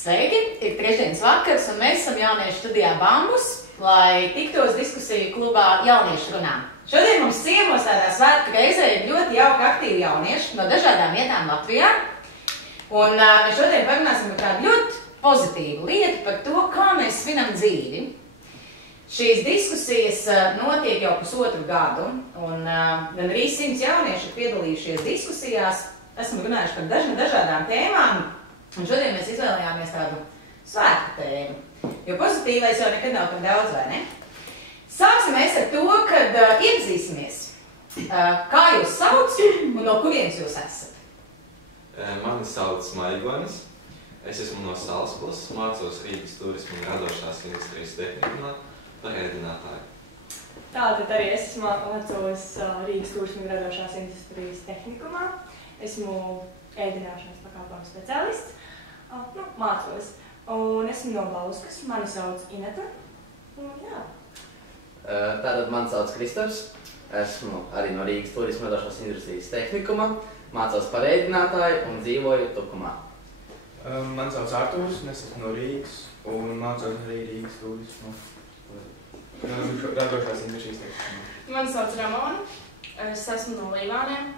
Sveiki! Ir trešdienas vakars, un mēs esam jauniešu studijā Bambus, lai tiktos diskusiju klubā jauniešu runā. Šodien mums ciemos tādā svētku reizē ir ļoti jauki aktīvi jaunieši no dažādām vietām Latvijā. Un mēs šodien parunāsim par tādu ļoti pozitīvu lietu par to, kā mēs svinam dzīvi. Šīs diskusijas notiek jau pusotru gadu, un gan arī 100 jaunieši ir piedalījušies diskusijās. Esam runājuši par dažādām tēmām, un šodien mēs izvēlējāmies tādu svētku tēmu, jo pozitīvais jau nekad nav tik daudz, vai ne? Sāksim mēs ar to, kad iepazīsimies, kā jūs sauc un no kurienes jūs esat. Mani sauc Maigonis, es esmu no Salaspils, mācos Rīgas turisma un radošās industrijas tehnikumā par ēdinātāju. Tātad arī es mācos Rīgas turisma un radošās industrijas tehnikumā. Esmu ēdināšanas pakalpojumu speciālists, mācos. Un esmu no Bauskas, mani sauc Ineta. Jā. Tātad mani sauc Kristaps, esmu arī no Rīgas turisma un radošās industrijas tehnikumā, mācos par ēdinātāju un dzīvoju Tukumā. Mani sauc Artūrs, un es esmu no Rīgas un mācos arī Rīgas turisma un radošās industrijas tehnikumā. Mani sauc Ramona, es esmu no Līvāniem.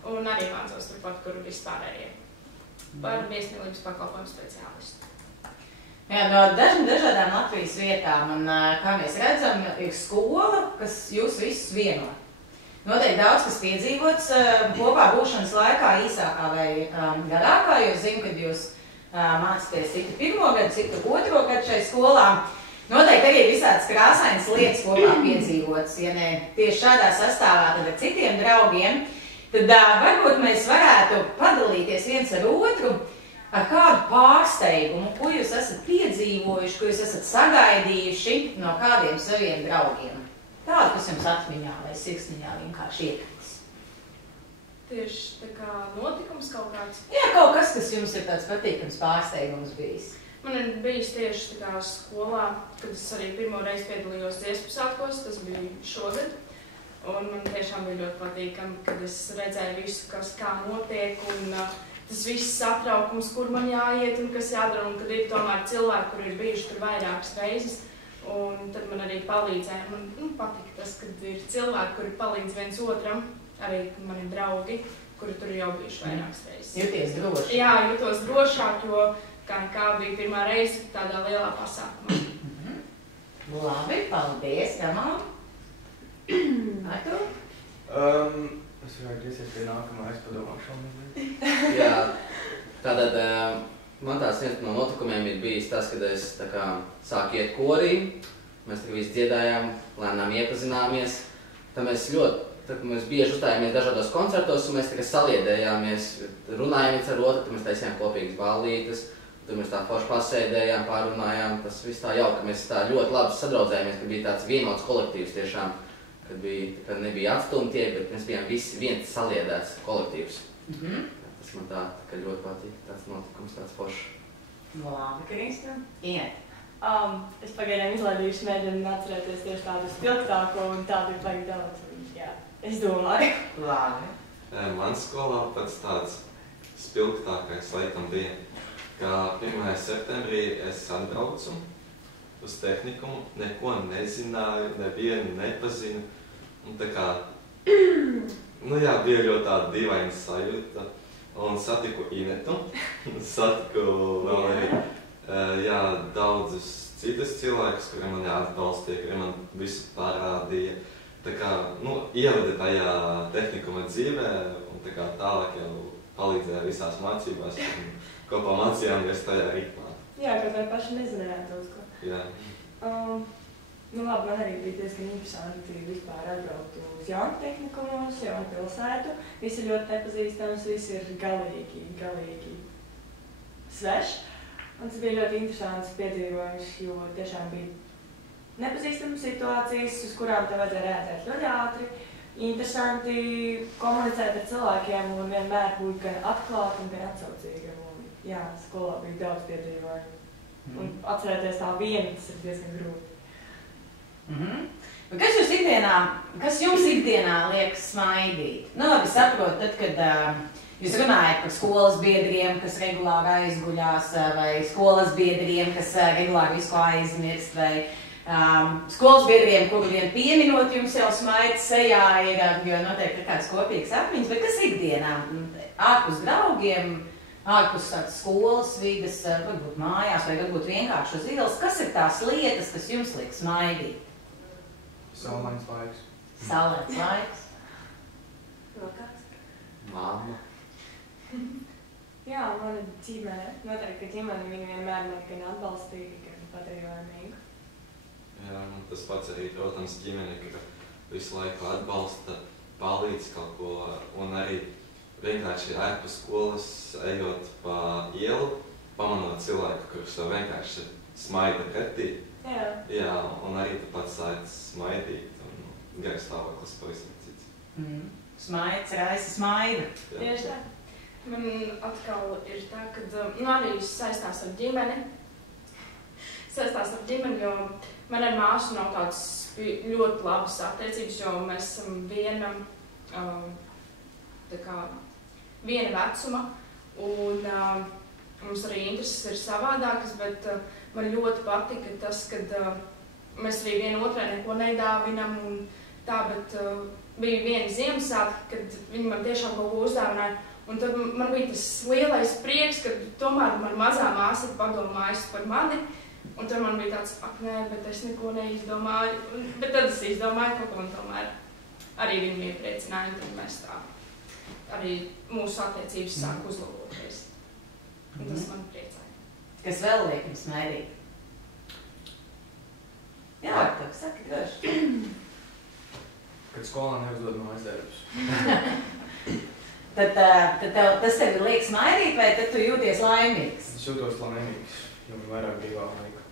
Un arī mācos turpat, kur vispārējie par viesmīlības pakalpojumu speciālistu. Jā, no dažādām Latvijas vietām, un kā mēs redzam, ir skola, kas jūs visus vieno. Noteikti daudz, kas piedzīvots kopā būšanas laikā īsākā vai garākā, jo zinu, kad jūs mācāties citu pirmo gadu, citu otro gadu šai skolā. Noteikti arī ir visādas krāsainas lietas kopā piedzīvotas, ja ne tieši šādā sastāvā, tad ar citiem draugiem. Tad varbūt mēs varētu padalīties viens ar otru ar kādu pārsteigumu, ko jūs esat piedzīvojuši, ko jūs esat sagaidījuši no kādiem saviem draugiem. Tādu, kas jums atmiņā vai sirsniņā vienkārši iekrits. Tieši tā kā notikums kaut kāds? Jā, kaut kas jums ir tāds patīkams pārsteigums bijis. Man ir bijis tieši tā kā skolā, kad es arī pirmo reizi piedalījos dziesmu svētkos, tas bija šogad. Un man tiešām bija ļoti patīkami, kad es redzēju visu, kas kā notiek, un tas viss satraukums, kur man jāiet un kas jādara, un kad ir tomēr cilvēki, kur ir bijuši tur vairākas reizes, un tad man arī palīdzēja. Man patika tas, kad ir cilvēki, kuri palīdz viens otram, arī mani draugi, kuri tur jau bijuši vairākas reizes. Jūties droši? Jā, jūtos drošāk, jo kā bija pirmā reize tādā lielā pasākumā. Labi, paldies, Ramona. Vai tu? Es varētu griezties pie nākamā, es padomāšu mazliet. Jā, tātad man tāds viens no notikumiem ir bijis tas, kad es tā kā sāku iet korī, mēs tā kā visi dziedājām, lēnām iepazināmies. Tad mēs bieži uzstājāmies dažādos koncertos un mēs tā kā saliedējāmies, runājām viens ar otru, tad mēs taisījām kopīgas ballītes, tad mēs tā forši pasēdējām, pārunājām, tas viss tā jauka, mēs tā ļoti labi sadraudzējāmies, ka bija tāds vienots kolektīvs tiešām. Kad nebija atstumtie, bet mēs bijām visi viens saliedēts kolektīvs. Tas man tā kā ļoti patīk, tāds notikums, tāds foršs. Labi, Krista. Iet. Es pagaidām izlaidīšu mēģinu atcerēties tieši tādu spilgtāko un tādu ir baigi daudz. Jā, es domāju. Labi. Man skolā pats tāds spilgtākais laikam bija, ka 1. septembrī es atbraucu uz tehnikumu, neko nezināju, nevienu nepazinu. Un tā kā, bija ļoti tāda dīvaina sajūta. Un satiku Inetu, satiku vēl arī daudzus citus cilvēkus, kuri mani atbalstīja, kuri man visu parādīja. Tā kā, ievada tajā tehnikuma dzīvē, un tā kā tālāk jau palīdzēja visās mācībās, un kopā mācījāmies tajā ritmā. Jā, kaut vai paši nezinājāt daudz ko. Jā. Labi, man arī bija diezgan interesanti vispār atbraukt uz jaunu tehnikumu, uz jaunu pilsētu. Visi ir ļoti nepazīstams, visi ir galīgi sveši. Un tas bija ļoti interesants piedzīvojums, jo tiešām bija nepazīstamas situācijas, uz kurām tev vajadzēja reaģēt ļoti ātri. Interesanti komunicēt ar cilvēkiem un vienmēr būt gan atklāti un gan atsaucīgi. Jā, skolā bija daudz piedzīvojumu. Un atcerēties tā vienu, tas ir diezgan grūti. Kas jums ikdienā liekas smaidīt? Labi, saprotu, tad, kad Jūs runājat par skolas biedriem, kas regulāri aizguļās, vai skolas biedriem, kas regulāri visu aizmirst, vai skolas biedriem, kuru vien pieminot jums jau smaids sejā ir, jo noteikti ir kāds kopīgs atmiņas, bet kas ikdienā, ārpus draugiem, ārpus skolas vides, varbūt mājās, vai varbūt vienkārši uz ielas, kas ir tās lietas, kas jums liek smaidīt? Saulains laiks. Saulains laiks. Vēl kāds? Mamma. Jā, mana ģimene. Noteikti, ka ģimene viņu vienmēr man gan atbalstīja, gan padarīja laimīgu. Jā, un tas pats arī, protams, ģimene, ka visu laiku atbalsta, palīdz kaut ko, un arī vienkārši ārpus skolas, ejot pa ielu, pamanot cilvēku, kurš jau vienkārši smaida pretī. Jā, un arī tu pats sāc smaidīt, un garas stāvoklis pavisam cits. Smaids, raisa smaida. Tieši tā. Man atkal ir tā, ka arī saistās ar ģimeni. Jo man ar māsu nav tādas ļoti labas attiecības, jo mēs esam viena vecuma, un mums arī intereses ir savādākas, bet man ļoti patika tas, ka mēs arī viena otrai neko nedāvinam un tā, bet bija viena Ziemassvētki, kad viņi man tiešām kaut ko uzdāvināja. Un tad man bija tas lielais prieks, ka tomēr man mazā māsa ir padomājusi par mani. Un tad man bija tāds, ak nē, bet es neko neizdomāju. Bet tad es izdomāju kaut ko, un tomēr arī viņu iepriecināju. Un tad mēs tā arī mūsu attiecības sāk uzlaboties. Un tas man priecāja. Kas vēl liek jums smaidīt? Jā, tev saki droši. Kad skolā neuzdod mājas darbus. Tad tas tevi liek smaidīt, vai tad tu jūties laimīgs? Es jūtos laimīgs, jo man vairāk brīvā laika.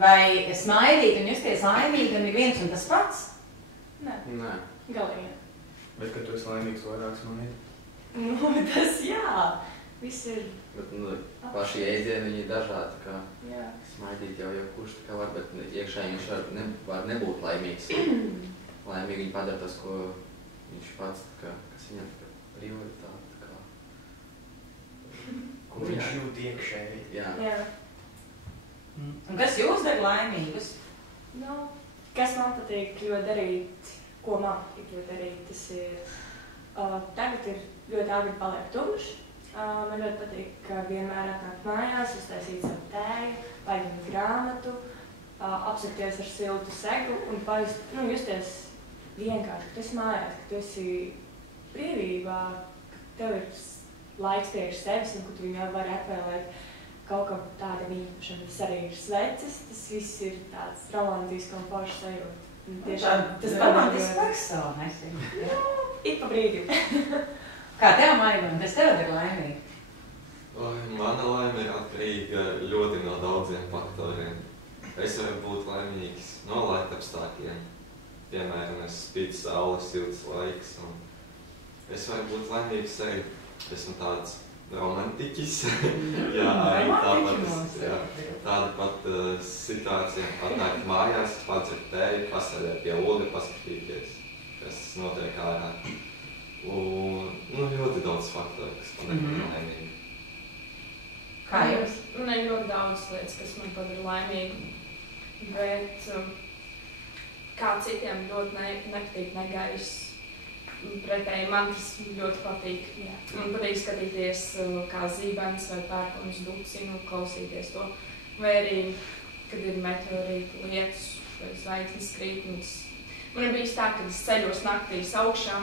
Vai smaidīt un justies laimīgi un ir viens un tas pats? Nē. Galīgi. Bet, kad tu esi laimīgs, vairāk smaidi. Tas jā. Viss ir. Bet, paši jēdzieni viņi ir dažādi, kā Jā. smaidīt jau kurš tā kā var, bet iekšēji viņš var nebūt laimīgs. Laimīgi viņi padara tas, ko viņš pats, kas viņam prioritāte, kā... Ko viņš jūt iekšēji. Jā. Un kas jūs dara laimīgus? Kas man patīk ļoti darīt, ko man patīk ļoti darīt, tas ir... Tagad ir ļoti agri paliek tumšs. Man ļoti patīk, ka vienmēr atnāk mājās, uztaisīt savu tēju, paņemt grāmatu, apsakties ar siltu segu un justies vienkārši, ka tu esi mājās, ka tu esi brīvībā, ka tev ir laiks tieši sevis un ka tu viņu vari atvēlēt kaut kam tādam īpašam. Tas arī ir sveces, tas viss ir tāds romantisks un foršs sajūta. Tas romantisks personis. Ik pa brīdim. Kā tev, Maivana, kas tev dara laimīgi? Mana laime ir atkarīga ļoti no daudziem faktoriem. Es varu būt laimīgs no laika apstākļiem. Piemēram, es spīd saules, silts laiks. Es varu būt laimīgs arī. Esmu tāds romantiķis. Jā, tāda pat situācija. Atnākt mājās, padzert tēju, pasēdēt pie loga, paskatīties, kas notiek ārā. Un ļoti daudz faktoru, kas padara laimīgu. Kā jūs? Man ir ļoti daudz lietas, kas man padara laimīgu. Bet kā citiem ļoti nepatīk negaiss. Pretēji man tas ļoti patīk. Man patīk skatīties kā zībenis vai pērkonis ducinu, klausīties to. Vai arī, kad ir meteorīti lietus vai zvaigznes krīt. Man ir bijis tā, kad es ceļos naktīs augšā,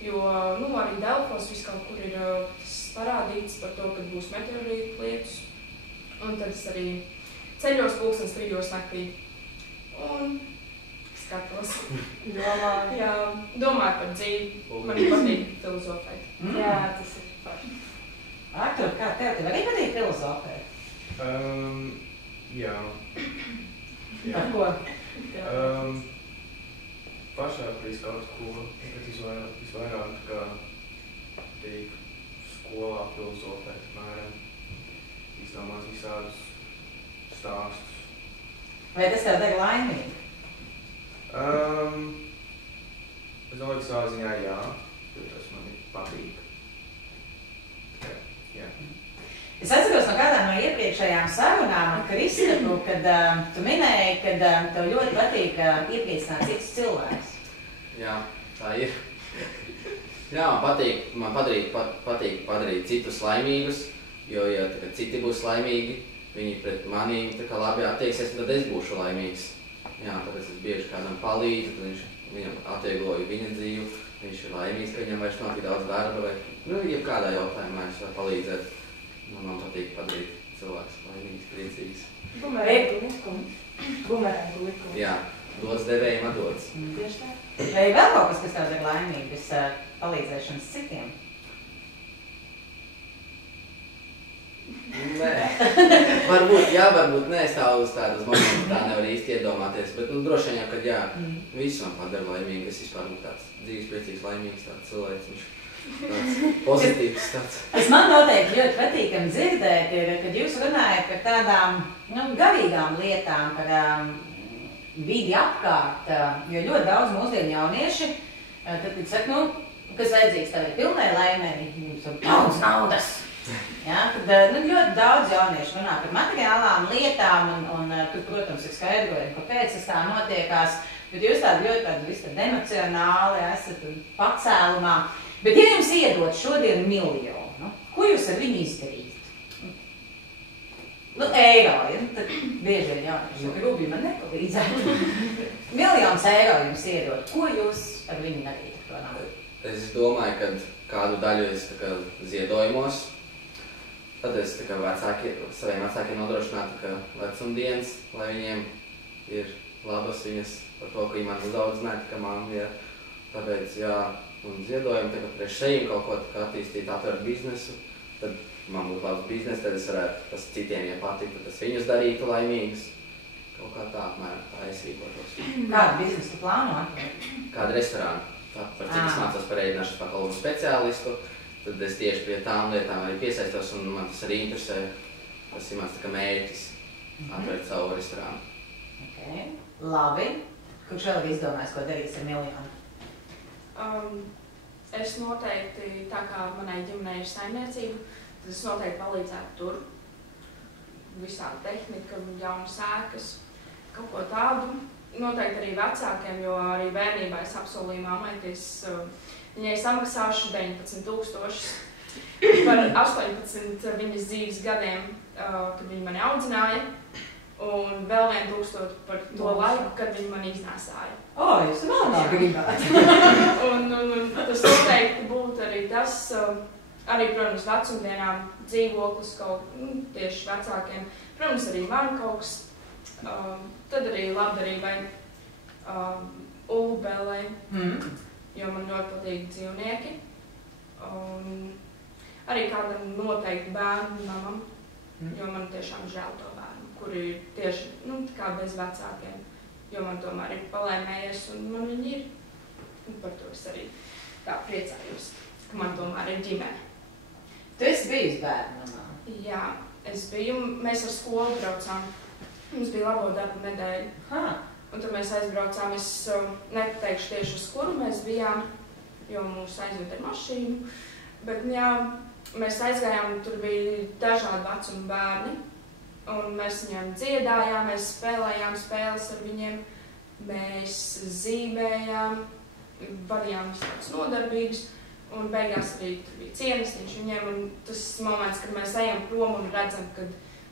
jo arī Delfos viss kaut kur ir parādīts par to, kad būs meteorīti lietus. Un tad es arī ceļos 3:00 naktī un skatos. Domāju par dzīvi. Man patīk filozofēt. Jā, tas ir forši. Artur, kā tev arī patīk filozofēt? Jā. Par ko? Pašā visu kaut ko, bet visvairāk kā patīk skolā filozofēt, mēram, izdomāt visādus stāstus. Vai tas tev dara laimīgi? Es domāju, ka savā ziņā jā, jo tas man patīk. iepriekšējām sarunām ar Kristapu, kad tu minēji, ka tev ļoti patīk iepriecināt citus cilvēkus. Jā, tā ir. Jā, man patīk padarīt citus laimīgus, jo, ja citi būs laimīgi, viņi pret manīm tā kā labi attieksies, tad es būšu laimīgs. Jā, tāpēc es bieži kādam palīdzu, tad viņam atviegloju viņa dzīvi, viņš ir laimīgs, ka viņam vairs nav tik daudz darba, vai jebkādā jautājumā es varu palīdzēt. Man patīk padarīt cilvēkus laimīgus, priecīgus. Bumerangu likumu. Jā, dos devējiem atdodas. Tieši tā. Vai vēl kaut kas tev ir laimīgs palīdzēšanas citiem? Nē. Varbūt jā, varbūt nē, es tā uz tādas momentus tā nevar īsti iedomāties, bet droši vien jau, kad jā, visu man padara laimīgi, es vispār būtu tāds dzīves priecīgs, laimīgs, tāds cilvēks, tāds pozitīvs tāds. Kas man noteikti ļoti patīkami dzirdēt, ir, kad jūs runājat par tādām garīgām lietām, par vidi apkārt, jo ļoti daudz mūsdienu jaunieši, tad, kad saka, kas vajadzīgs tev ir pilnai laimei, jums ir daudz naudas. Ja, tad ļoti daudz jauniešu runā par materiālām lietām, un tur, protams, ir skaidrojumi, kāpēc tas tā notiekās, bet jūs tādi ļoti emocionāli esat pacēlumā. Bet ja jums iedot šodien 1 miljonu, ko jūs ar viņu izdarītu? Eiro, ja? Tad bieži vien jaunieši saka, Rubī, man nepalīdzētu. 1 miljons eiro jums iedot, ko jūs ar viņu darītu to naudu? Es domāju, ka kādu daļu es ziedojumos, tad es saviem vecākiem nodrošinātu vecumdienas, lai viņiem ir labas viņas par to, ka viņi man uzaudzinātu, ka mamma ir. Tāpēc, jā, un ziedojumi priekš šeit kaut ko attīstīt, atvērt biznesu, tad man būtu labs biznes, tad es varētu tas citiem, ja patiktu, tad es viņus darītu laimīgus. Kaut kā tā, apmēram, tā es rīkotos. Kādu biznesu tu plāno atvērt? Kādu restorānu. Tā, par cik es mācos par ēdināšanas pakalpojumu speciālistu, tad es tieši pie tām lietām arī piesaistos, un man tas arī interesē. Tas ir mans mērķis atvērt savu restorānu. Okay. Labi. Kurš vēl ir izdomājis, ko darīs ar 1 miljonu? Es noteikti, tā kā manai ģimenei ir saimniecība, tad es noteikti palīdzētu tur. Visādi tehnika, jaunas ēkas, kaut ko tādu. Noteikti arī vecākiem, jo arī bērnībā es apsolīju mammai, ka viņai samaksāšu 19 000 par 18 viņas dzīves gadiem, kad viņa mani audzināja, un vēl 1 000 par to laiku, kad viņa mani iznēsāja. Jūs vēl gribētu. un tas noteikti būtu arī tas, arī, protams, vecumdienām dzīvoklis kaut tieši vecākiem, protams, arī man kaut kas. Tad arī labdarībai, ulubēlai, jo man ļoti patīk dzīvnieki. Arī kādam noteikti bērnu mamam, jo man tiešām žēl to bērnu, kuri ir tieši kā bez vecākiem, jo man tomēr ir palaimējies un man viņi ir. Un par to es arī tā priecājos, ka man tomēr ir ģimene. Tu esi bijusi bērnu mamā? Jā, es biju. Mēs ar skolu braucām. Mums bija labo darbu nedēļa. Un tad mēs aizbraucām, es nepateikšu tieši uz kuru mēs bijām, jo mūs aizved ar mašīnu. Bet jā, mēs aizgājām, tur bija dažādi vecuma bērni. Un mēs viņiem dziedājām, mēs spēlējām spēles ar viņiem. Mēs zīmējām, vadījām tādas nodarbības. Un beigās arī tur bija cienestiņš viņiem. Un tas moments, kad mēs ejam prom un redzam, kad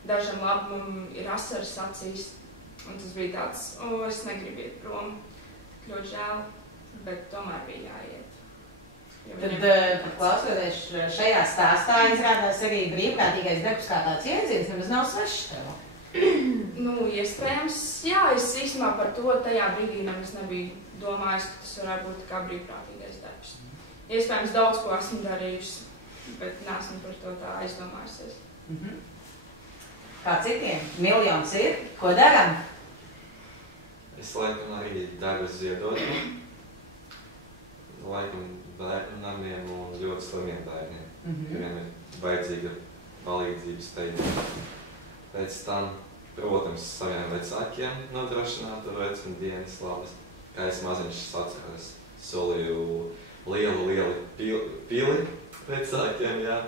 dažam labumam ir asaras acīs, un tas bija tāds, es negribu iet prom, tik ļoti žēl, bet tomēr bija jāiet. Tad, klausoties šajā stāstā, izrādās arī brīvprātīgais darbs kā tāds iedziens, nemaz nav svešs tev. Iespējams, jā, es īstenībā par to tajā brīdī nemaz nebiju domājis, ka tas varētu būt kā brīvprātīgais darbs. Iespējams, daudz ko esmu darījusi, bet neesmu par to tā aizdomājusies. Kā citiem? 1 miljons ir? Ko daram? Es laikam arī daru ziedojumu. Laikam bērnu namiem un ļoti slimiem bērniem, kuriem ir vajadzīga palīdzība steidzami. Pēc tam, protams, saviem vecākiem nodrošinātu vecumdienas labas. Kā es maziņš atceros, solīju lielu pili vecākiem, jā.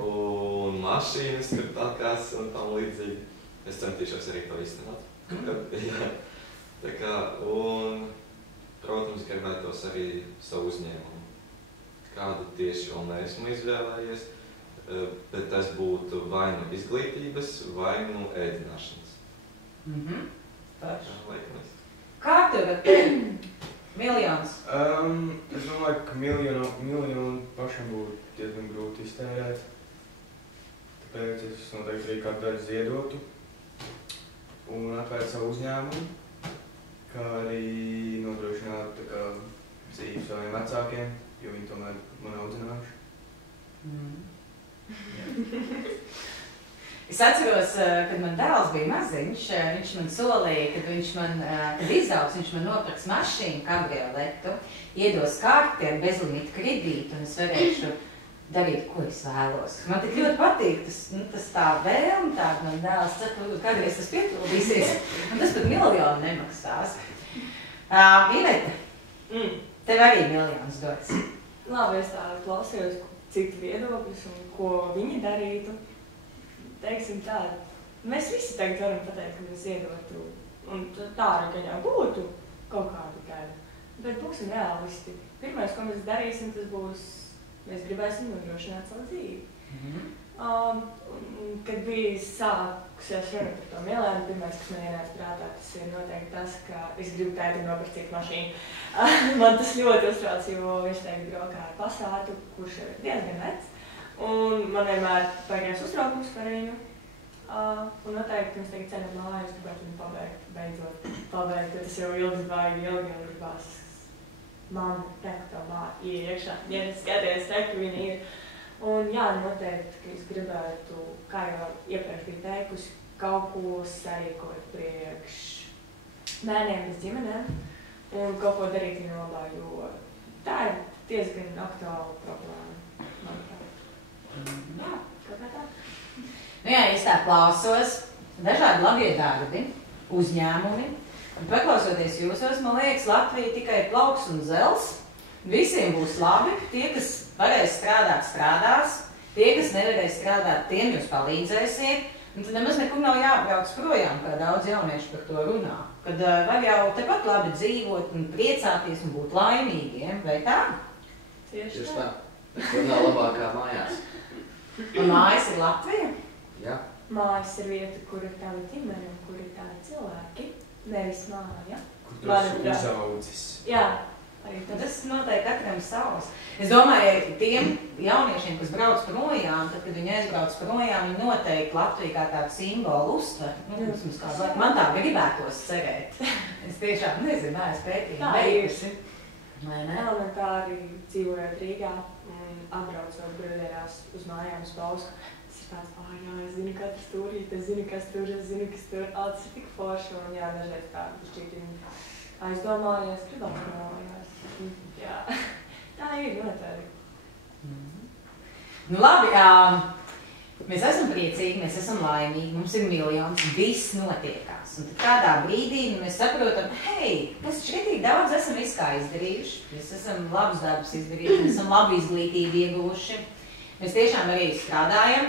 un mašīnas, kur takās un tam līdzīgi. Es centīšos arī to iztenāt. Jā. Tā kā, un, protams, gribētos arī savu uzņēmumu. Kādu tieši vēl neesmu izvēlējies, bet tas būtu vai nu izglītības, vai nu ēdināšanas. Kā tev tev? Miljons? Es domāju, ka miljonu pašam būtu diezgan grūti iztērēt. Tāpēc es noteikti arī kādu daļu ziedotu un atvērt savu uzņēmumu, kā arī nodrošināt tā kā dzīvi saviem vecākiem, jo viņi tomēr man audzinājuši. Es atceros, kad man dēls bija maziņš, viņš man solīja, kad izaugs, viņš man nopirks mašīnu, kabrioletu, iedos karti ar bezlimitu kredītu, un es varēšu darīt, ko es vēlos. Man tik ļoti patīk, tas tā vēlme, tāda man dēls saka, kādreiz tas piepildīsies, un tas pat miljonu nemaksās. Inete, tev arī miljons dots. Labi, es tā klausījos citu viedokļus un ko viņi darītu. Teiksim tā, mēs visi tagad varam pateikt, ka mēs iedotu, un tā arī gaļā būtu kaut kādu gadu. Bet būsim realisti. Pirmais, ko mēs darīsim, tas būs, mēs gribēsim nodrošināt savu dzīvi. Kad bija sākusies runa par to Milēnu, pirmais, kas man ienāca prātā, tas ir noteikti tas, ka es gribu tētim nopirkt mašīnu. Man tas ļoti uztrauc, jo viņš tagad braukā ar Passatu, kurš ir diezgan vecs. Un man vienmēr baigās uztraukums par viņu. Un noteikti mums tagad ceļam māju, es gribētu viņu beidzot pabeigt, jo tas jau baigi ilgi un gribās mamma, reku tā māju iekšā. Ja skaties, reku viņa ir. Un jā, noteikti, ka es gribētu, kā jau iepriekš bija teikusi, kaut ko sarīkot priekš bērniem bez ģimenēm un kaut ko darīt viņa labā, jo tā ir diezgan aktuāla problēma, manuprāt. Jā, kaut kā tā. Nu jā, es tā klausos, dažādi labie darbi, uzņēmumi, un paklausoties jūsos, man liekas, Latvija tikai plauks un zels, visiem būs labi, tie, kas varēs strādāt, strādās, tie, kas nevarēs strādāt, tiem jūs palīdzēsiet, un tad nemaz nekur nav jābrauc projām, kā daudz jaunieši par to runā, kad var jau tepat labi dzīvot un priecāties un būt laimīgiem, vai tā? Tieši tā. Tur nav labākā mājās. Un mājas ir Latvija? Jā. Mājas ir vieta, kur ir tāda ģimene un kur ir tādi cilvēki, nevis māja. Kur tu esi uzaudzis. Jā. Arī tas noteikti katram savs. Es domāju, tiem jauniešiem, kas brauc projām, tad, kad viņi aizbrauc projām, viņi noteikti Latviju kā tādu simbolu uztver. Man tā gribētos cerēt. Es tiešām nezinu, es pētīju beigusi. Elementāri dzīvojot Rīgā un atbraucot brīvdienās uz mājām uz Bausku. Tas ir tāds, jā, es zinu katru stūrīti, es zinu, kas tur, tas ir tik forši un jā, dažreiz tā šķītīgi aizdomājies, gribētu domājās. Jā, tā ir noteikti. Nu labi, mēs esam priecīgi, mēs esam laimīgi, mums ir miljons, viss notiekās. Un tad kādā brīdī mēs saprotam, hei, mēs šķietīgi daudz esam visu kā izdarījuši, mēs esam labus darbus izdarījuši, mēs esam labu izglītību ieguvuši, mēs tiešām arī strādājam.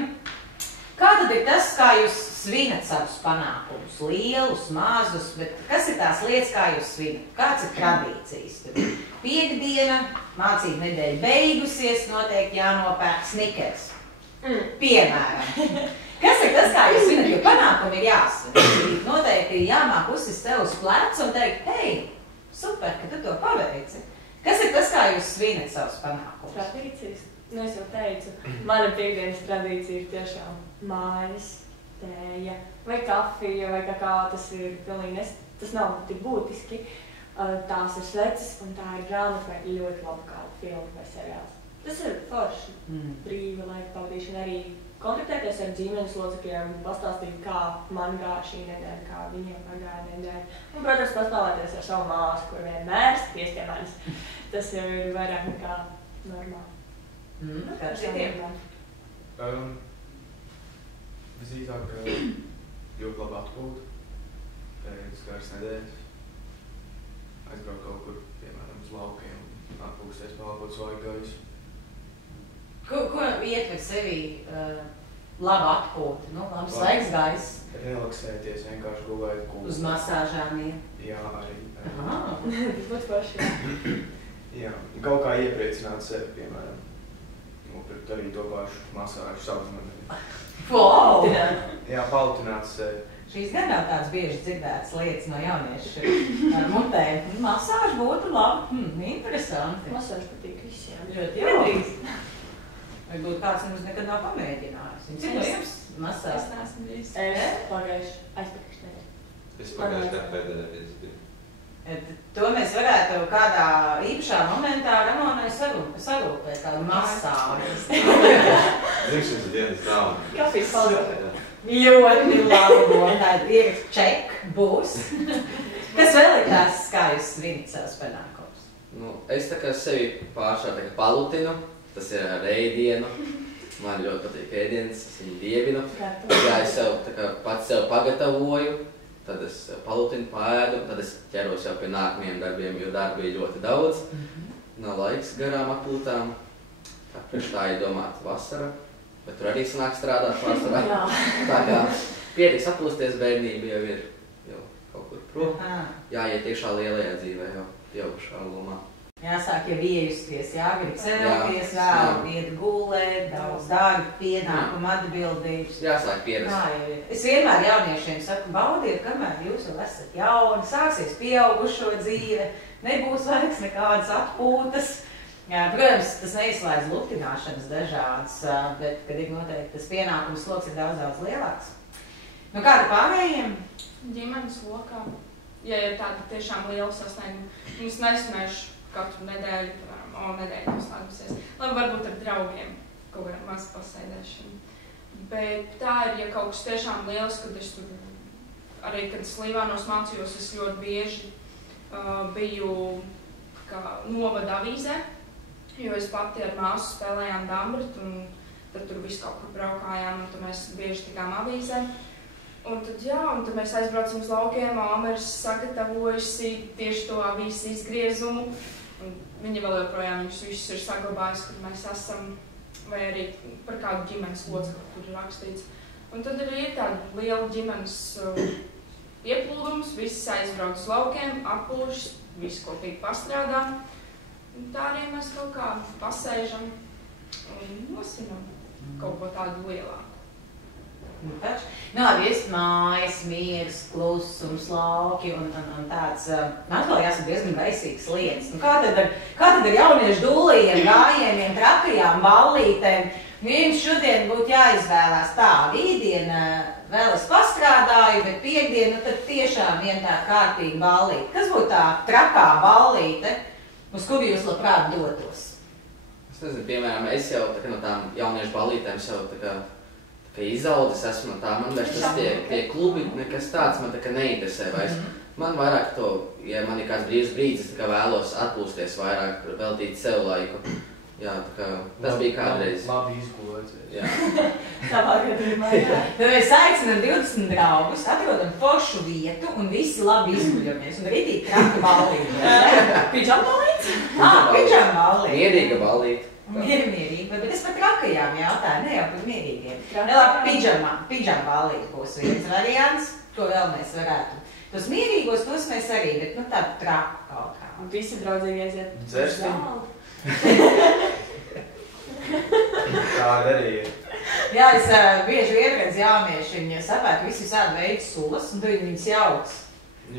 Kā tad ir tas, kā jūs svinat savus panākumus? Lielus, mazus, bet kas ir tās lietas, kā jūs svinat? Kāds ir tradīcijas? Piektdiena, mācību nedēļa beigusies, noteikti jānopērk Snickers. Piemēram. Kas ir tas, kā jūs svinat? Jo panākumi ir jāsvin. Noteikti ir jāmāk uzsist sev uz plecu un teikt, hei, super, ka tu to paveici. Kas ir tas, kā jūs svinat savus panākumus? Tradīcijas. Nu, es jau teicu, mana piekdienas tradīcija ir tiešām mājas, tēja vai kafija vai kā tas ir pilnīgi tas nav tik būtiski. Tās ir sveces un tā ir grāmata vai ļoti laba kāda filma vai seriāls. Tas ir forši brīva laika pavadīšana arī kontaktēties ar ģimenes locekļiem, pastāstīt, kā man gāja šī nedēļa, kā viņiem pagāja nedēļa. Un, protams, paspēlēties ar savu māsu, kur vienmēr spies pie manis. Tas jau ir vairāk nekā normāli. Kā citiem? Visītāk, ļoti labi atpūta, pēc kāras nedēļas, aizbraukt kaut kur, piemēram, uz laukiem, atpūsties, palpot svaigu gaisu. Ko ietver sevī laba atpūta, labs svaigs gaiss? Relaksēties, vienkārši gulēt gulēt. Uz masāžām ir? Jā, arī. Tas būtu paši. Jā, kaut kā iepriecināt sevi, piemēram. Nopirkt arī to pašu masāžu sauzmani. Wow! Jā, paltināt sevi. Šīs gan nav tādas bieži dzirdētas lietas no jauniešu mutē. Masāža būtu labi. Interesanti. Masāža patīk visiem. Ļoti jādrīz. Varbūt kāds mums nekad nav pamēģinājis. Cik no jums masāža? Es neesmu bijis. Es pagājuši aizpakaļ. Es pagājuši kā pēdējā reize biju. To mēs varētu kādā īpašā momentā Ramonai sarūpēt, kādu masāžu. Dzimšanas dienas dāvana. Kafijas paldies. Ļoti labi. Tāda ierakst ček būs. Kas vēl ir tās, kā jūs svinat savus panākumus? Es tā kā sevi pāršā tā kā palutinu. Tas ir ar ēdienu. Man ļoti patīk ēdienas, es viņu dievinu. Jā, es sev tā kā pats sev pagatavoju. Tad es palutinu, paēdu, tad es ķeros jau pie nākamajiem darbiem, jo darbi ir ļoti daudz. Nav laiks garām atpūtām. Priekš tā ir domāta vasara, bet tur arī sanāk strādāt vasarā. Tā kā pietiks atpūsties, bērnība jau ir kaut kur prom. Jāiet tiešā lielajā dzīvē jau pieaugušā lomā. Jāsāk jau iejusties, jāgrib celties, vēl iet gulēt, daudz darba, pienākumu, atbildības. Jāsāk pierast. Es vienmēr jauniešiem saku, baudiet, kamēr jūs vēl esat jauni, sāksies pieaugušo dzīve, nebūs vairs nekādas atpūtas. Protams, tas neizslēdz lutināšanas dažādas, bet, kad ir noteikti tas pienākums sloks ir daudz lielāks. Kāda pārējiem? Ģimenes lokā, ja ir tāda tiešām liela sasnieguma, es nesvinēšu katru nedēļu, piemēram, nedēļu noslēgusies. Labi, varbūt ar draugiem kaut kādā maz pasēdēšanu. Bet tā ir, ja kaut kas tiešām liels, kad es tur, arī kad es Līvānos mācījos, es ļoti bieži biju kā novada avīzē, jo es pati ar māsu spēlējām dambrit, un tad tur visu kaut kur braukājām, un tad mēs bieži tikām avīzē. Un tad mēs aizbraucam uz laukiem, Āmera sagatavojusi tieši to avīzes izgriezumu. Un viņa vēl joprojām viņus visus ir saglabājusi, kur mēs esam, vai arī par kādu ģimenes locekli, kur ir rakstīts. Un tad arī ir tāda liela ģimenes ieplūdums, visi aizbrauc uz laukiem, atpūšas, visi kopīgi pastrādā. Un tā arī mēs kaut kā pasēžam un nosinam kaut ko tādu lielāku. Labi, mājas, miegs, klusums, lauki un tāds, atkal jāsaka diezgan gaisīgas lietas. Kā tad ar jauniešu dūlījiem, gājieniem, trakajām, ballītēm? Jums šodien būtu jāizvēlās tā, rītdiena vēl es pastrādāju, bet piekdienu tad tiešām vien tā kārtīgi ballīte. Kas būtu tā trakā ballīte, uz kuru jūs labprāt dotos? Es nezinu, piemēram, es jau no tām jauniešu ballītēm jau ka izaudzis esmu no tā, man vairs tas tie klubi, nekas tāds man tā kā neinteresē vairs. Man vairāk to, ja man ir kāds brīvs brīdis, tā kā vēlos atpūsties vairāk, veltīt sev laiku. Jā, tā kā tas bija kādreiz. Labi izgulēties. Jā. Tavā gadījumā, jā. Tad mēs aicinām 20 draugus, atrodam foršu vietu un visi labi izguļamies un rītīgi traka ballīte. Pidžam ballīte? Pidžam ballīte. Mierīga ballīte. Mierīga, bet es par trakajām jautāju, ne jau par mierīgiem. Labi, pidžam ballīte būs viens variants, ko vēl mēs varētu. Tos mierīgos, tos mēs arī, bet tādu traku kaut kā. Un visi draudzīgi aiziet. Dzerstiņu. Tāda arī ir. Jā, es bieži ieredzu jaunieši, viņi sapēt visi visādi veidu sulas, un tad viņas jauc.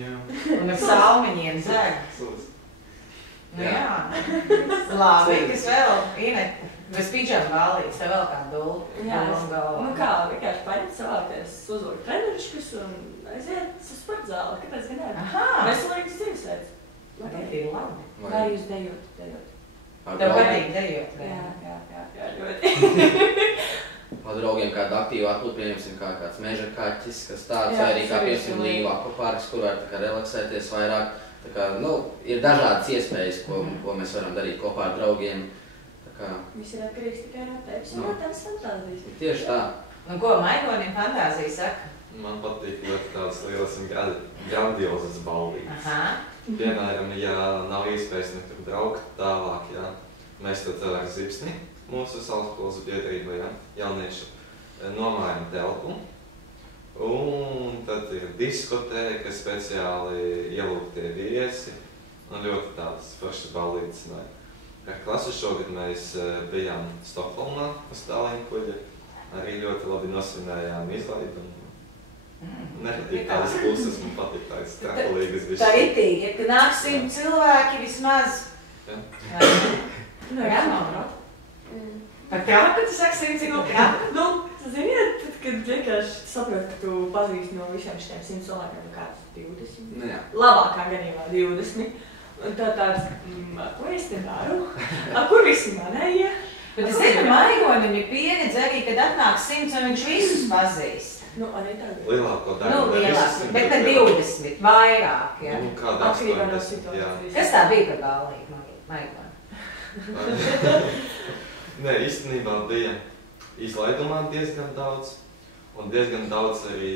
Jā. Un ar salmiņiem dzer. Jā. Labi, kas vēl? Inete, bez pidžam ballītes, tev vēl kādu dulli? Jā, vienkārši paņemt savāties, uzlikt treneriškus un aiziet uz sportzāli. Kāpēc gan ne? Veselīgas dzīvesveids. Tas ir labi. Vai jūs dejot? Tev patīk dejot? Jā, ļoti. Ar draugiem kādu aktīvu atpūtu, pieņemsim kāds meža kaķis, kas tāds, vai arī kā piemēram Līva akvaparks, kur var relaksēties vairāk. Tā kā, ir dažādas iespējas, ko mēs varam darīt kopā ar draugiem. Viss ir atkarīgs tikai no tevis un no tavas fantāzijas. Tieši tā. Un ko Maigonim fantāzija saka? Man patīk ļoti tādas lielas un grandiozas ballītes. Piemēram, ja nav iespējas nekur braukt tālāk, mēs to ceļam zipsni, mūsu Saulskolas biedrība, jaunieši nomājam telpu. Un tad ir diskotēka, speciāli ielūgtie viesi un ļoti tādas foršas ballītes. Ar klasi šogad mēs bijām Stokholmā uz Tallinkuļa, arī ļoti labi nosvinējām izlaidumu. Nepatīk tādas puses, man patīk tādas trapulīgas višķi. Tā ritīgi, ja ka nāk 100 cilvēki vismaz. Nu, jā. Par krāku, tu saki 100 cik no krāku? Nu, ziniet, tad, kad vienkārši saproti, ka tu pazīsti no visiem šiem 100 cilvēkiem kāds 20. Nu, jā. Labākā gadījumā 20. Un tā tāds, ko es te daru? Kur visi manējie? Bet es zinu, Maigonim ir pieredze arī, kad atnāk 100 un viņš visus pazīst. Nu, arī tagad. Lielāko daļu. Nu, lielāko, bet tad 20, vairāk, jā. Nu, kādā Atkarībā no 80, situācijas. Kas tā bija par ballīti, Maigonim? Nē, īstenībā bija izlaidumā diezgan daudz, un diezgan daudz arī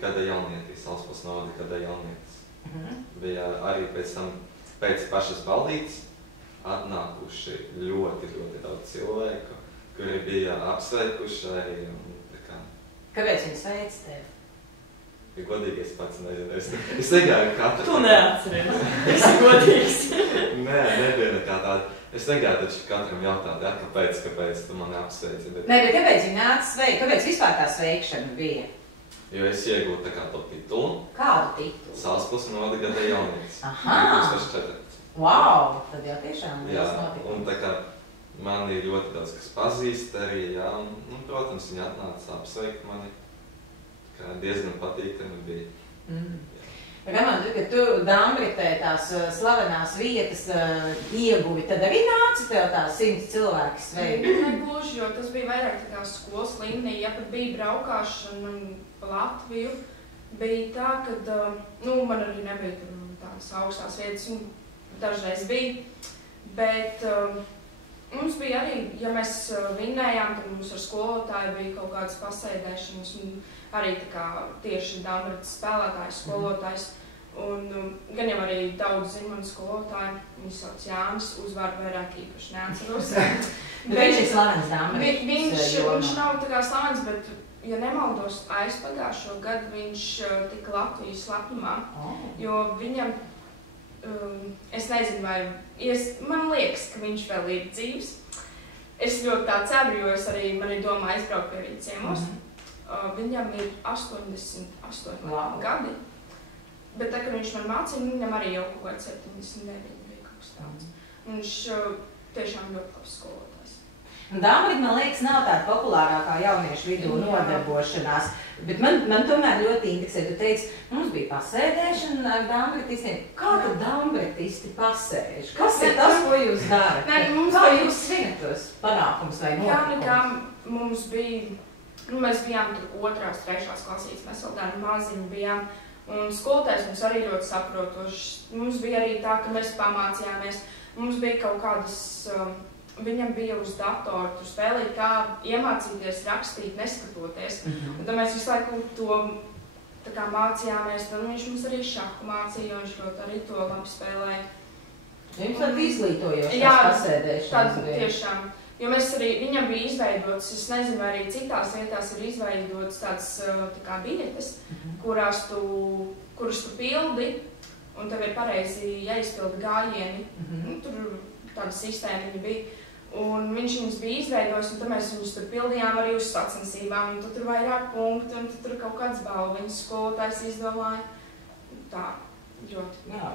gada jaunietis, Saulskolas novada gada jaunietis. Bija arī pēc tam, pēc pašas ballītes, atnākuši ļoti daudz cilvēku, kuri bija apsveikuši arī. Kāpēc viņi sveic tevi? Ja godīgi, es pats nezinu. Es negāju katru. Tu neatceries. Esi godīgs. Nē, nebija nekā tāda. Es negāju taču katram jautāt, kāpēc tu mani apsveici. Bet... Nē, bet kāpēc viņi nāca sveikt? Kāpēc vispār tā sveikšana bija? Jo es iegūtu tā kā to titulu. Kādu titulu? Saulskolas novada gada jaunietis. Aha! 2004. Wow! Tad jau tiešām Jā, liels notikums. un tā kā mani ļoti daudz kas pazīst arī, jā. Un, protams, viņi atnāca apsveikt mani. Kā diezgan patīkami bija. Raman, kad tu Dambritē tās slavenās vietas ieguvi, tad arī nāca tev tās 100 cilvēki sveikt? Negluži, jo tas bija vairāk tā kā skolas līmenī. Ja pat bija braukāšana pa Latviju, bija tā, ka, man arī nebija tur tādas augstās vietas, dažreiz bija, bet mums bija arī, ja mēs vinnējām, tad mums ar skolotāju bija kaut kādas pasēdēšanas, un arī tā kā tieši Dambritas spēlētājs, skolotājs, un gan jau arī daudz zina mani skolotāji, viņš sauc Jānis, uzvārdu vairāk īpaši neatceros. Bet viņš ir slavens Dambritas. Viņš nav tā kā slavens, bet, ja nemaldos, aizpagājušo gadu viņš tika Latvijas lepnumā, jo viņam, es nezinu, vai, man liekas, ka viņš vēl ir dzīvs. Es ļoti tā ceru, jo es arī, man ir domā aizbraukt pie viņa ciemos. Viņam ir 88 gadi, bet tā, kad viņš man mācīja, viņam arī jau kaut kāds 79 bija kaut kas tāds. Viņš tiešām ļoti labs skolotājs. Dambrita, man liekas, nav tāda populārākā jauniešu vidū nodarbošanās, bet man tomēr ļoti interesē. Tu teici, mums bija pasēdēšana ar Dambritistiem. Kā tad Dambritisti pasēž? Kas ir tas, ko jūs darat? Kā jūs svinat tos panākums vai notikumus? Jā, mums bija... mēs bijām tur 2., 3. klasītes, mēs vēl tādi maziņi bijām, un skolotājs mums arī ļoti saprotošs. Mums bija arī tā, ka mēs pamācījāmies, mums bija kaut kādas, viņam bija uz datoru, tur spēlīt, kā iemācīties rakstīt, neskatoties. Un tad mēs visu laiku to tā kā mācījāmies, tad viņš mums arī šahu mācīja, jo viņš ļoti arī to labi spēlēja. Jums tad izglītojošās pasēdēšanas bija? Jā, tiešām. Jo mēs arī, viņam bija izveidots, es nezinu, vai arī citās vietās ir izveidots tāds tā kā biļetes, kuras tu pildi, un tev ir pareizi jāizpilda gājieni. Tur tāda sistēma viņa bija. Un viņš viņus bija izveidojis, un tad mēs viņus tur pildījām arī uz sacensībām, un tur vairāk punktu, un tur kaut kāds balviņas skolotājs izdomāja. Tā. Ļoti. Jā,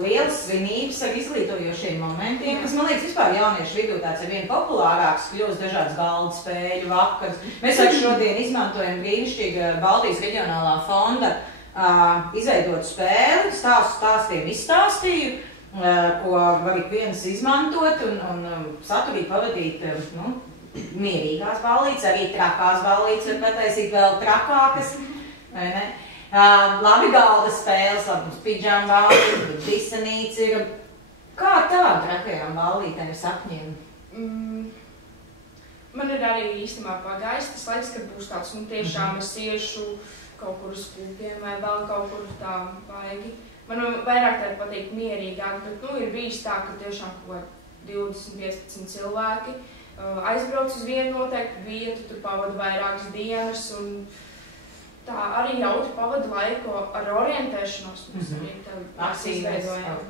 lielas svinības ar izglītojošiem momentiem, kas, man liekas, vispār jauniešu vidū tāds ir vien populārāks, kļūst dažādas galdu spēļu vakars. Mēs arī šodien izmantojam brīnišķīga Baltijas reģionālā fonda izveidot spēli, stāstiem izstāstīju, ko var ik viens izmantot un saturīgi pavadīt mierīgās ballītes, arī trakās ballītes var pataisīt vēl trakākas, vai ne? Labi galda spēles, labi mums pidžām ballīti, disanīts ir. Kā tāda trakajām ballītēm sapņiem? Man ir arī īstenībā pagājis tas laiks, kad būs tāds, tiešām es iešu kaut kur uz klubiem vai vēl kaut kur tā baigi. Man vairāk tā patīk mierīgāk, bet ir bijis tā, ka tiešām kaut 20-15 cilvēki. aizbrauc uz vienu noteiktu vietu, tur pavada vairākas dienas un tā arī jautri pavada laiku ar orientēšanos. Mums arī tā izveidojām.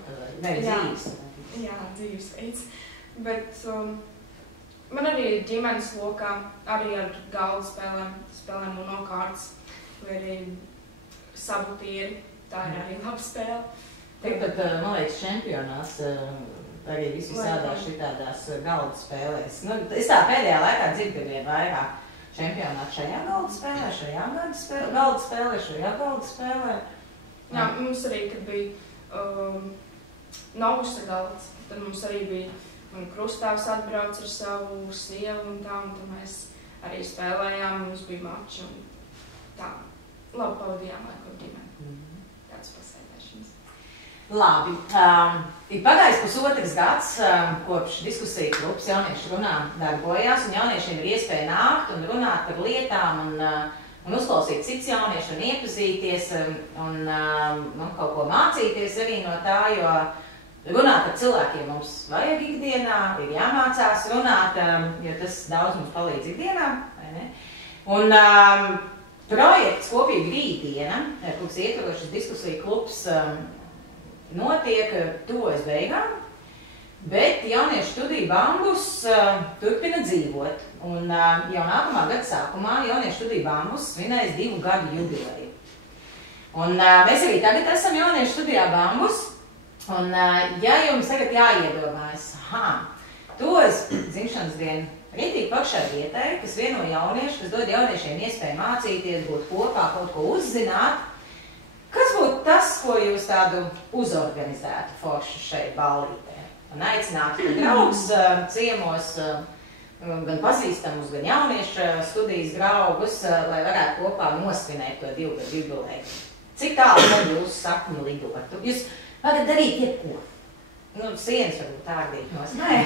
dzīves. Jā, dzīvesveids. Bet man arī ir ģimenes lokā, arī ar galda spēlēm un no kārtas, vai arī sabutieri. Tā ir arī laba spēle. Tagad, man liekas, čempionās arī visi sādā šitādās galda spēlēs. Nu, es tā pēdējā laikā dzirdu vien vairāk čempionātu šajā galda spēlē, šajā galda spēlē, šajā galda spēlē. Jā, mums arī, kad bija Nausa galds, tad mums arī bija krustāvs atbrauc ar savu sievu un tā, un tad mēs arī spēlējām, mums bija mači un tā. Labi pavadījām laiku ar ģimeni. Tāds pasēdēšanas. Labi. Ir pagājis pusotrs gads, kopš diskusija klubs jauniešu runā darbojās, un jauniešiem ir iespēja nākt un runāt par lietām un uzklausīt cits jauniešu un iepazīties un kaut ko mācīties arī no tā, jo runāt ar cilvēkiem mums vajag ikdienā, ir jāmācās runāt, jo tas daudz mums palīdz ikdienā, vai ne? Un projekts Kopīga rītdiena, kurš ietvarošas diskusija klubs, notiek tuvojas beigām, bet jauniešu studiju Bambus turpina dzīvot. Un jau nākamā gada sākumā jauniešu studiju Bambus svinēs 2 gadu jubileju. Un mēs arī tagad esam jauniešu studijā Bambus. Un ja jums tagad jāiedomājas, tuvojas dzimšanas diena rītīgi pakšai vietai, kas vieno jauniešu, kas dod jauniešiem iespēju mācīties, būt kopā, kaut ko uzzināt, kas būtu tas, ko jūs tādu uzorganizētu forši šeit ballītē? Un aicinātu draugus ciemos, gan pazīstamus, gan jauniešu studijas draugus, lai varētu kopā nosvinēt to 2 gadu jubileju. Cik tālu tad jūs sapņu lidotu? Jūs varat darīt jebko. Nu, sienas varbūt ārdīt nos. Nē.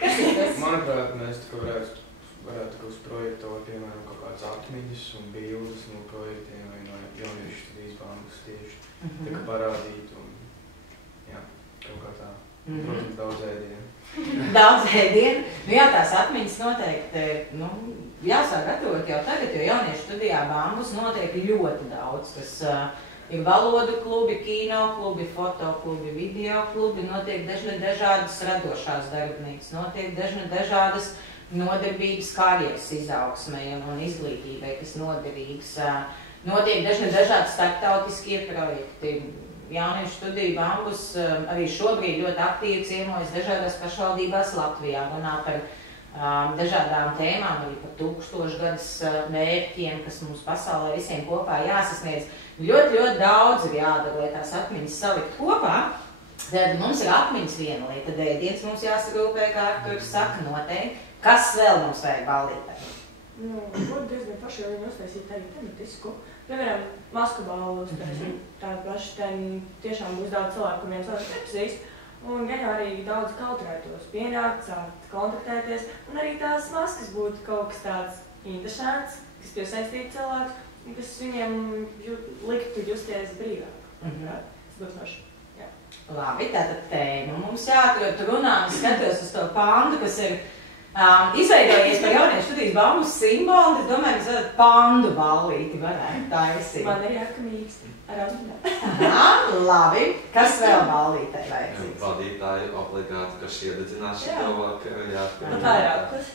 Kas ir tas? Manuprāt, mēs varētu uz projektu, piemēram, kaut kādas atmiņas un bildes no projektiem vai no jauniešu studijas Bambus tieši. Tā kā parādīt un, jā, kaut kā tā. Protams, daudz ēdienu. Daudz ēdienu. Nu jā, tās atmiņas noteikti, jāsāk gatavot jau tagad, jo jauniešu studijā Bambus notiek ļoti daudz, kas ir valodu klubi, kino klubi, foto klubi, video klubi, notiek dažādas radošās darbnīcas, notiek dažādas nodarbības karjeras izaugsmē un izglītībai, kas noderīgs. Notiek dažādi starptautiskie projekti. Jauniešu studiju Bambus arī šobrīd ļoti aktīvi ciemojas dažādās pašvaldībās Latvijā, runā par dažādām tēmām, arī par 1000-gadus mērķiem, kas mums pasaulē visiem kopā jāsasniedz. Ļoti daudz ir jādara, lai tās atmiņas salikt kopā. Tad mums ir atmiņas viena lieta, tad ēdiens mums jāsagrūpē, kā tur saka noteikti. Kas vēl mums vajag ballītē? Būtu diezgan paši, jo viņi uztaisīt arī tematisku. Piemēram, maskuballu uztaisīt tādu pašu, ten tiešām būs daudz cilvēku, kur viens otru nepazīst. Un gan arī daudz kautrētos pienākt, sākt kontaktēties. Un arī tās maskas būtu kaut kas tāds interesants, kas piesaistītu cilvēkus, un kas viņiem liktu justies brīvāk. Tas būtu paši. Labi, tātad tēma mums jāatrod runā, un skatos uz to pandu, kas ir izveidojies par jauniešu studijas Bambus simbolu. Es domāju, ka mēs pandu ballīti varētu taisīt. Man ir jākamīksti ar atminē. Labi. Kas vēl ballītē vajadzīgs? Vadītāji obligāti, kas iededzinās šito vakaru. Vairākas.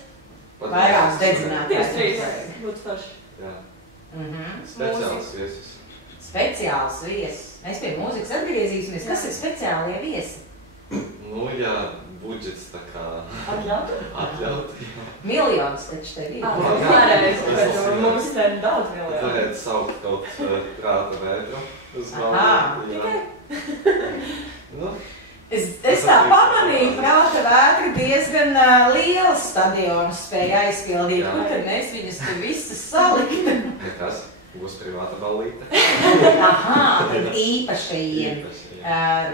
Vairākas dedzinātājs. 2-3 būtu forši. Jā. Speciāls viesis. Speciāls viesis. Mēs pie mūzikas atgriezīsimies. Kas ir speciālie viesi? Nu, jā, budžets tā kā Atļautu? atļautu. Miljons taču tev ir. Pareizi, bet mums te ir daudz miljonu. Varētu saukt kaut prāta vētru uz galvu. Nu, Es tā pamanīju, prāta vētra diezgan lielas stadionus spēja aizpildīt. Kur tad mēs viņus tur visas saliktu? nekas, būs privāta ballīte. Tad īpašajiem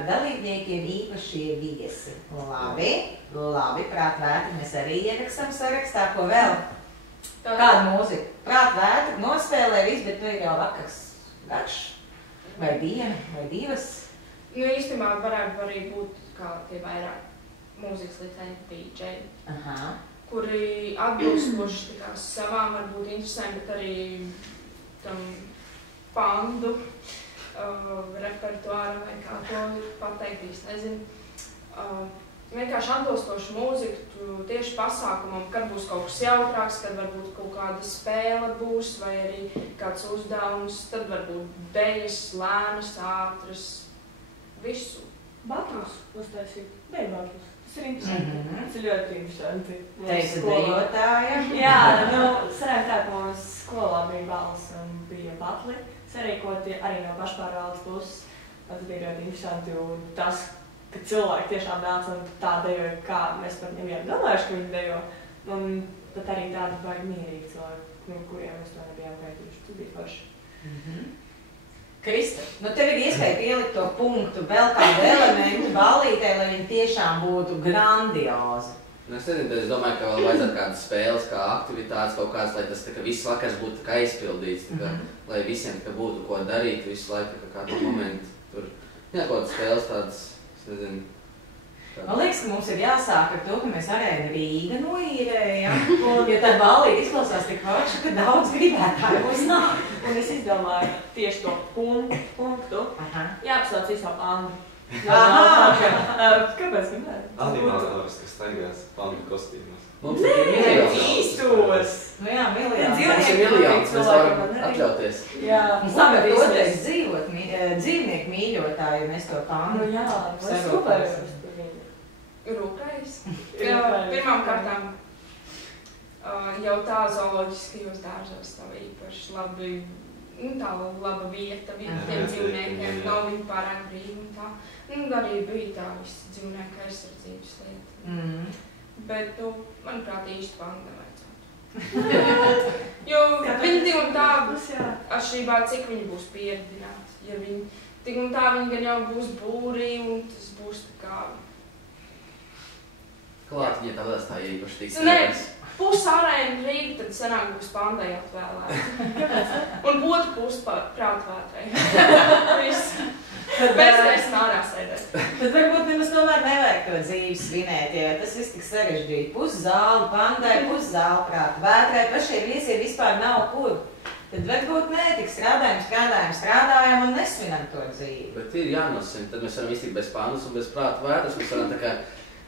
dalībniekiem īpašie viesi. Labi, prāta vētra mēs arī ierakstam sarakstā, ko vēl? Kādu mūziku? Prāta vētra nospēlē viss, bet tu ir jau vakars garš, vai diena, vai divas. Nu, īstenībā varētu arī būt kā tie vairāk mūzikas licēji DJ. kuri atbilstoši savām varbūt interesēm, bet arī tam pandu repertuāra vai kā to pateikt, īsti nezinu. Vienkārši atbilstošu mūziku tieši pasākumam, kad būs kaut kas jautrāks, kad varbūt kaut kāda spēle būs vai arī kāds uzdevums, tad varbūt dejas, lēnas, ātras, visu. Batlus uztaisīt, deju batlus. Tas ir interesanti. Tas ir ļoti interesanti. Teica dejotāja. Jā, sanāk tā, ka mums skolā bija balss un bija batli sarīkoti arī no pašpārvaldes puses. Tas bija ļoti interesanti un tas, ka cilvēki tiešām nāca un tā dejoja, kā mēs pat nebijām domājuši, ka viņi dejo. Un pat arī tādi baigi mierīgi cilvēki, kuriem mēs to nebijām gaidījuši. Tas bija forši. Krista, tev ir iespēja pielikt to punktu, vēl kādu elementu ballītē, lai viņi tiešām būtu grandiozi. Es nezinu, tad es domāju, ka vēl vajadzētu kādas spēles, kā aktivitātes kaut kāds, lai tas viss vakars būtu aizpildīts, lai visiem būtu ko darīt visu laiku, kādu momentu tur. Jā, kaut kādas spēles tādas, es nezinu. Man liekas, ka mums ir jāsāk ar to, ka mēs arēnu Rīga noīrējam, jo tad ballīte izklausās tik forši, ka daudz gribētāju būs nāk. Un es izdomāju tieši to punktu. Jāapsauc visu pandu. Kāpēc gan ne? Animators, kas taigās pandu kostīmos. Nē, īstos! Jā, miljons. Miljons, mēs varam atļauties. Jā, Labi, toties dzīvnieku mīļotāju, mēs to pandu. Jā, mēs rūpējos. Rūpējas. Pirmām kārtām jau tā zooloģiskajos dārzos tā īpaši labi, tā laba vieta tiem dzīvniekiem, nav viņi pārāk brīvi un tā. Arī bija tā visi dzīvnieku aizsardzības lieta. Bet, manuprāt, īsti pandu nevajadzētu. Jo viņi tik un tā, atšķirībā cik viņi būs pieredzināti. Ja viņi tik un tā viņi gan jau būs būrī un tas būs tā kā... Klāt, ja tādās tā īpaši tiks. Pusārēni Rīga, tad sanāk būs pandai atvēlēta. Un otru pusi prātvētrai. Viss. Bez reiz nārā sēdēt. Tad varbūt nemaz tomēr nevajag to dzīvi svinēt, jo tas viss tik sarežģīti. Puszāli pandai, puszāli prātvētrai, pašiem viesiem vispār nav kur. Tad varbūt nē, tik strādājam un nesvinam to dzīvi. Bet ir jānosim, tad mēs varam iztikt bez pandas un bez prātvētras, mēs varam tā kā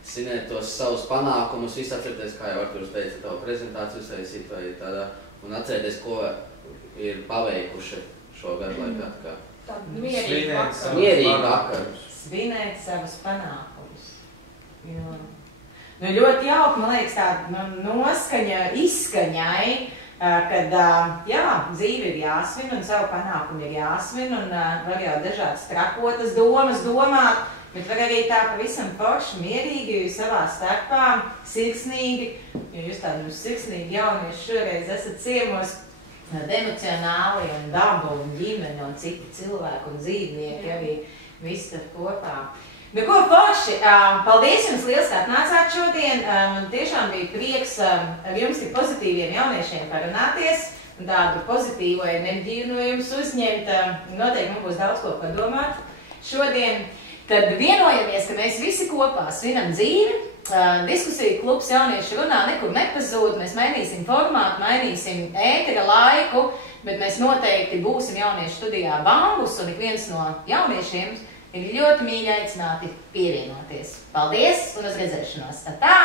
svinēt tos savus panākumus, visu atcerēties, kā jau Arturs teica, tavu prezentāciju uztaisīt vai tādā, un atcerēties, ko ir paveikuši šo gadu laikā. Tāda mierīga vakar. Mierīga vakar. Svinēt savus panākumus. Ļoti jauki, man liekas, tāda noskaņa izskaņai, kad, dzīve ir jāsvin un savu panākumu ir jāsvin un var jau dažādas trakotas domas domāt, bet var arī tā pavisam forši, mierīgi, savā starpā, sirsnīgi, jo jūs tādi sirsnīgi jaunieši šoreiz esat ciemos, emocionāli un dabu un ģimeni un citi cilvēki un dzīvnieki arī visi tad kopā. Ko forši, paldies jums liels, ka atnācāt šodien, man tiešām bija prieks ar jums tik pozitīviem jauniešiem parunāties un tādu pozitīvo enerģiju no jums uzņemt, noteikti man būs daudz ko padomāt šodien. Tad vienojamies, ka mēs visi kopā svinam dzīvi, diskusiju klubs jaunieši runā nekur nepazūd, mēs mainīsim formātu, mainīsim ētera laiku, bet mēs noteikti būsim jauniešu studijā Bambus, un ik viens no jauniešiem ir ļoti mīļi aicināti pievienoties. Paldies un uz redzēšanos! Tā!